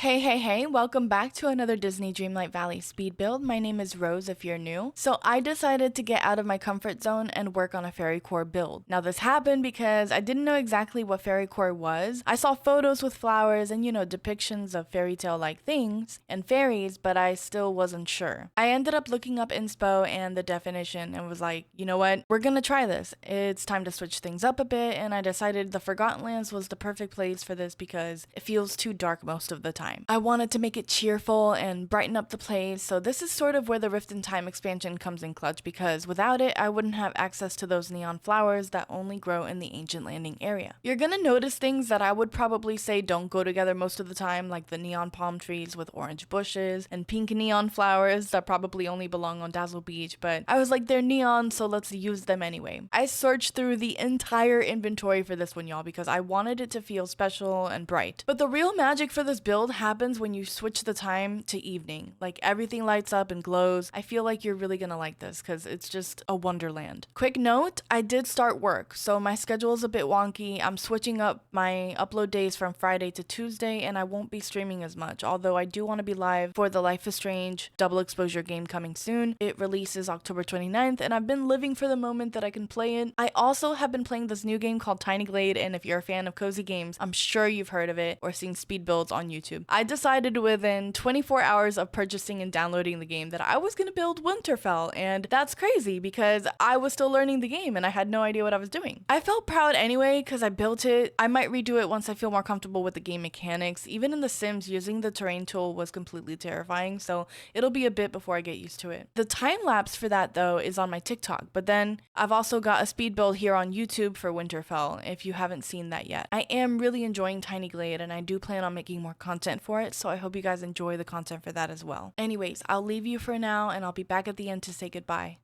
Hey, welcome back to another Disney Dreamlight Valley speed build. My name is Rose if you're new. So I decided to get out of my comfort zone and work on a fairy core build. Now this happened because I didn't know exactly what fairy core was. I saw photos with flowers and depictions of fairy tale like things and fairies, but I still wasn't sure. I ended up looking up inspo and the definition and was like, you know what, we're gonna try this. It's time to switch things up a bit, and I decided the Forgotten Lands was the perfect place for this because it feels too dark most of the time. I wanted to make it cheerful and brighten up the place, so this is sort of where the Rift in Time expansion comes in clutch, because without it, I wouldn't have access to those neon flowers that only grow in the Ancient Landing area. You're gonna notice things that I would probably say don't go together most of the time, like the neon palm trees with orange bushes and pink neon flowers that probably only belong on Dazzle Beach, but I was like, they're neon, so let's use them anyway. I searched through the entire inventory for this one, y'all, because I wanted it to feel special and bright. But the real magic for this build happens when you switch the time to evening. Like, everything lights up and glows. I feel like you're really gonna like this because it's just a wonderland. Quick note, I did start work, so my schedule is a bit wonky. I'm switching up my upload days from Friday to Tuesday, and I won't be streaming as much, although I do want to be live for the Life is Strange double exposure game coming soon. It releases October 29th, and I've been living for the moment that I can play it. I also have been playing this new game called Tiny Glade, and if you're a fan of cozy games, I'm sure you've heard of it or seen speed builds on YouTube. I decided within 24 hours of purchasing and downloading the game that I was going to build Winterfell, and that's crazy because I was still learning the game and I had no idea what I was doing. I felt proud anyway because I built it. I might redo it once I feel more comfortable with the game mechanics. Even in The Sims, using the terrain tool was completely terrifying, so it'll be a bit before I get used to it. The time lapse for that though is on my TikTok, but then I've also got a speed build here on YouTube for Winterfell if you haven't seen that yet. I am really enjoying Tiny Glade and I do plan on making more content for it, so I hope you guys enjoy the content for that as well. Anyways, I'll leave you for now and I'll be back at the end to say goodbye.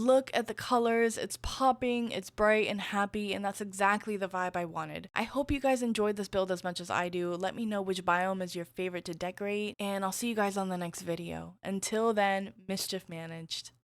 Look at the colors, it's popping, it's bright and happy, and that's exactly the vibe I wanted. I hope you guys enjoyed this build as much as I do. Let me know which biome is your favorite to decorate, and I'll see you guys on the next video. Until then, mischief managed.